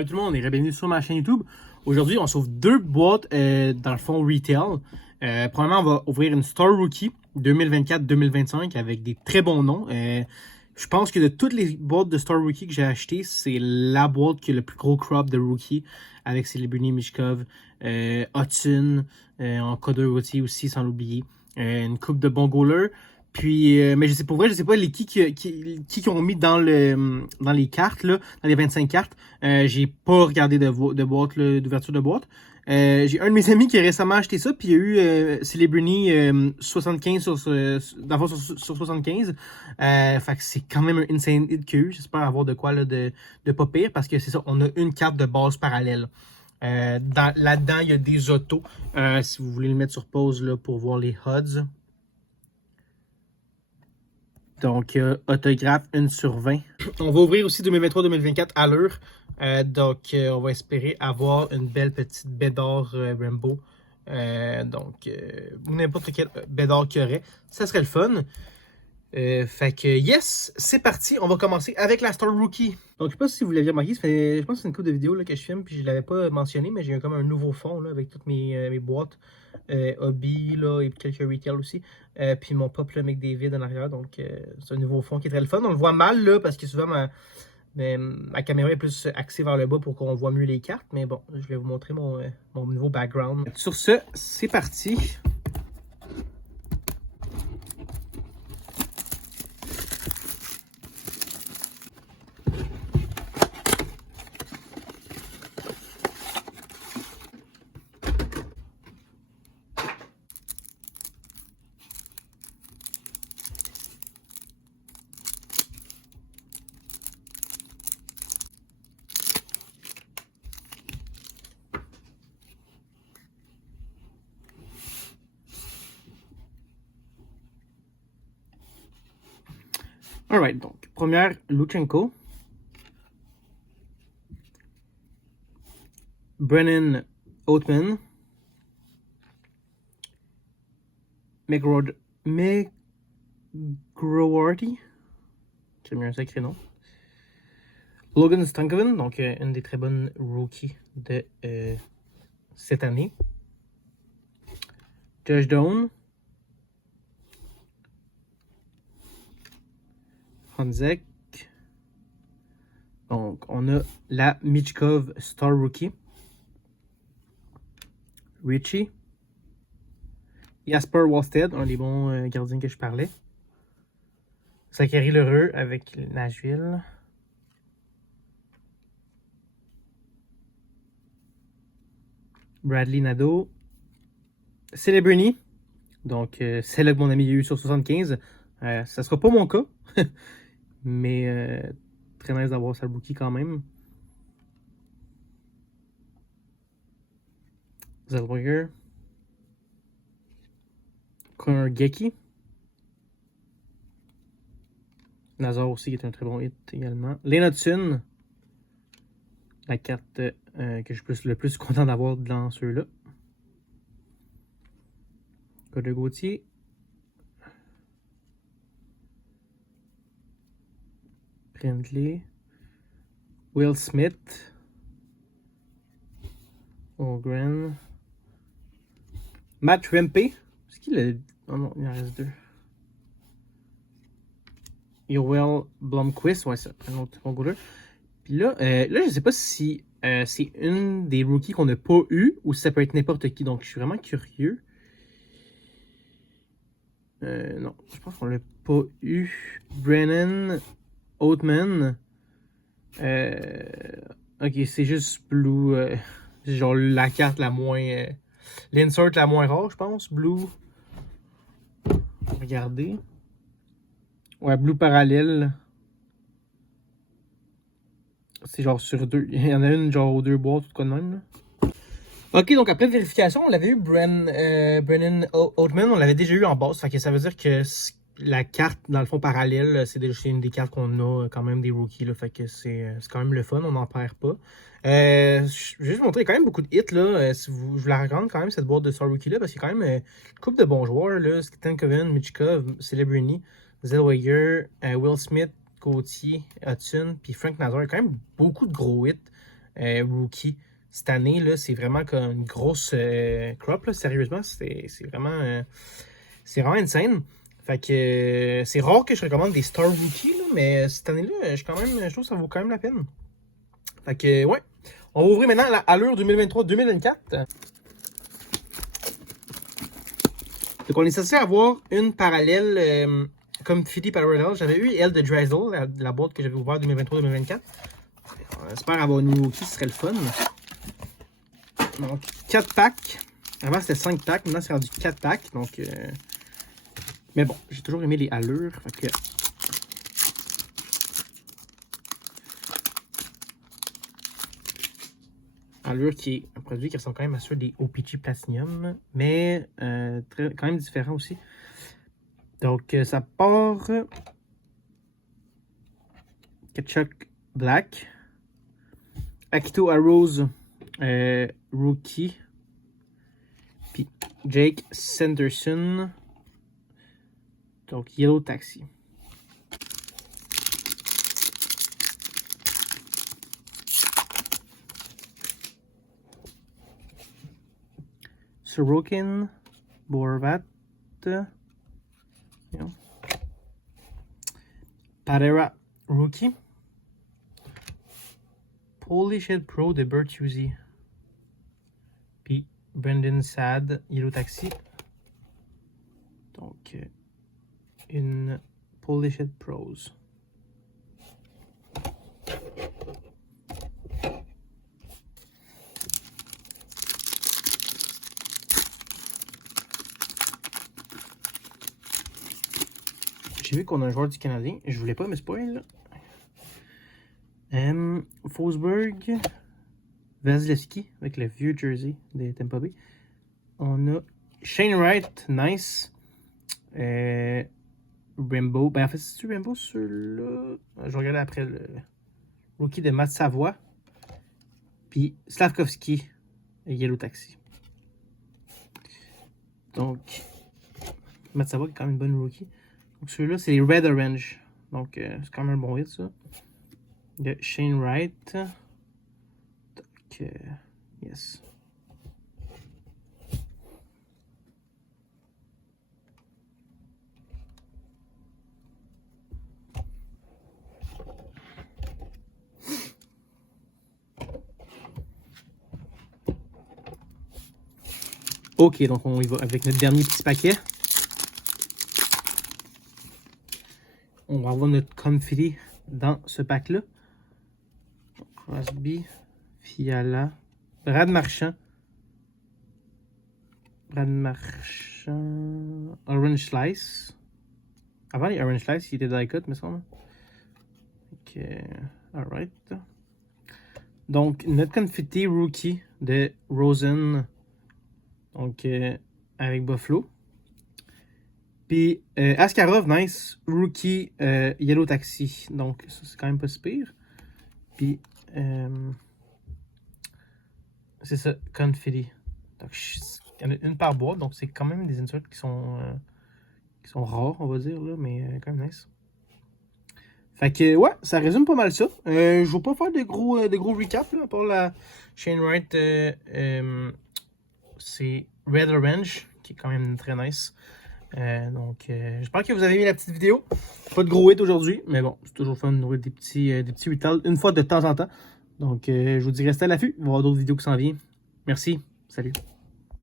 Salut tout le monde, on est bienvenue sur ma chaîne YouTube. Aujourd'hui, on sauve deux boîtes dans le fond retail. Premièrement, on va ouvrir une Star Rookie 2024-2025 avec des très bons noms. Je pense que de toutes les boîtes de Star Rookie que j'ai achetées, c'est la boîte qui a le plus gros crop de Rookie avec Celebrity Michkov, Hudson, en codeur routier aussi, sans l'oublier. Une coupe de bons goalers. Puis, mais je sais pas les qui ont mis dans les cartes, là, dans les 25 cartes. J'ai pas regardé de boîte, d'ouverture de boîte. J'ai un de mes amis qui a récemment acheté ça, puis il y a eu Celebrity 75 sur 75. Fait que c'est quand même un insane hit qu'il y a eu. J'espère avoir de quoi là, de pas pire, parce que c'est ça, on a une carte de base parallèle. Là-dedans, il y a des autos. Si vous voulez le mettre sur pause là, pour voir les HUDs. Donc, autographe 1 sur 20. On va ouvrir aussi 2023-2024 à l'heure. Donc, on va espérer avoir une belle petite Bédard Rainbow. N'importe quel Bédard qu'il y aurait. Ça serait le fun. Fait que, yes, c'est parti. On va commencer avec la Star Rookie. Donc, je sais pas si vous l'aviez remarqué, je pense que c'est une couple de vidéos là, que je filme, puis je l'avais pas mentionné, mais j'ai comme un nouveau fond là, avec toutes mes boîtes. Hobby là, et quelques retail aussi. Puis mon pop là, McDavid en arrière. Donc, c'est un nouveau fond qui est très le fun. On le voit mal là, parce que souvent ma caméra est plus axée vers le bas pour qu'on voit mieux les cartes. Mais bon, je vais vous montrer mon nouveau background. Sur ce, c'est parti. Alright, donc, première, Luchenko. Brennan Oatman. McGrowarty. J'ai mis un sacré nom. Logan Stankoven, donc une des très bonnes rookies de cette année. Josh Doan. Hanzek. Donc, on a la Michkov Star Rookie. Richie. Jasper Wallstead, un des bons gardiens que je parlais. Zachary Lheureux avec Nashville. Bradley Nadeau. Celebrity. Donc, c'est là que mon ami a eu sur 75. Ça sera pas mon cas. Mais très nice d'avoir sa rookie quand même. Zellweger. Connor Gecky. Nazar aussi qui est un très bon hit également. Lane Hudson. La carte que je suis le plus content d'avoir dans ceux-là. Code de Gauthier. Brindley. Will Smith. Ogren. Matt Rempe. C'est qui le. Oh non, il en reste deux. Yoel Blomqvist. Ouais, c'est un autre bon goaler. Puis là, je sais pas si c'est une des rookies qu'on n'a pas eu ou si ça peut être n'importe qui. Donc, je suis vraiment curieux. Non, je pense qu'on l'a pas eu. Brennan Oatman. Ok, c'est juste Blue. Genre la carte la moins. L'insert la moins rare, je pense. Blue. Regardez. Ouais, Blue parallèle. C'est genre sur deux. Il y en a une genre aux deux boîtes, tout quoi de même. Là. Ok, donc après vérification, on l'avait eu Brennan Oatman, on l'avait déjà eu en base. Fait que ça veut dire que la carte, dans le fond, parallèle, c'est une des cartes qu'on a quand même des rookies. Là, fait que c'est quand même le fun, on n'en perd pas. Je vais juste montrer quand même beaucoup de hits. Là, si je la recommande quand même, cette boîte de Star Rookie là, parce qu'il y a quand même une couple de bons joueurs. Là, Stankoven, Michkov, Celebrity, Zellweger, Will Smith, Gauthier, Hudson, puis Frank Nazar. Il y a quand même beaucoup de gros hits. rookie cette année. C'est vraiment comme une grosse crop. Là, sérieusement, c'est vraiment insane. Fait que c'est rare que je recommande des Star Rookie, là, mais cette année-là, je trouve que ça vaut quand même la peine. Fait que, ouais. On va ouvrir maintenant la Allure 2023-2024. Donc, on est censé avoir une parallèle comme Philly Parallel. J'avais eu elle de Drizzle, la boîte que j'avais ouverte 2023-2024. J'espère avoir une rookie, ce serait le fun. Donc, 4 packs. Avant, c'était 5 packs. Maintenant, c'est rendu 4 packs. Donc, mais bon, j'ai toujours aimé les allures. Fait que... Allure qui est un produit qui ressemble quand même à ceux des OPG Platinum, mais quand même différent aussi. Donc, ça part Ketchup Black, Akito Arrows Rookie, puis Jake Sanderson, donc Yellow Taxi. Sorokin, Borvat, Parera Rookie, Polish Head Pro de Bertuzzi, puis Brendan Sad, Yellow Taxi. Donc, une Polish Head Pros. J'ai vu qu'on a un joueur du Canadien. Je voulais pas me spoil. Forsberg, Vasilevski avec le vieux jersey de Tampa Bay. On a Shane Wright, nice. Rainbow. Ben en fait, c'est-tu Rainbow celui-là? Je vais regarder après le rookie de Matt Savoie. Puis Slavkovski, Yellow Taxi. Donc, Matt Savoie est quand même une bonne rookie. Donc celui-là, c'est les Red Orange. Donc, c'est quand même un bon hit, ça. De Shane Wright. Donc, yes. Ok, donc on y va avec notre dernier petit paquet. On va avoir notre Comfy dans ce pack-là. Crosby, Fiala, Brad Marchand, Orange Slice. Avant les Orange Slice, il était die cut, me semble. Ok, alright. Donc, notre Confetti Rookie de Rosen. Donc, avec Buffalo. Puis, Askarov, nice. Rookie Yellow Taxi. Donc, ça, c'est quand même pas si pire. Puis, c'est ça, Confetti. Donc, il y en a une par boîte. Donc, c'est quand même des inserts qui sont rares, on va dire, là, mais quand même nice. Fait que, ouais, ça résume pas mal ça. Je vais pas faire de gros recaps, là, pour la Shane Wright. C'est Red Orange, qui est quand même très nice. Donc, j'espère que vous avez aimé la petite vidéo. Pas de gros hits aujourd'hui, mais bon, c'est toujours fun de nourrir des petits retails une fois de temps en temps. Donc, je vous dis restez à l'affût. Il va y avoir d'autres vidéos qui s'en viennent. Merci. Salut.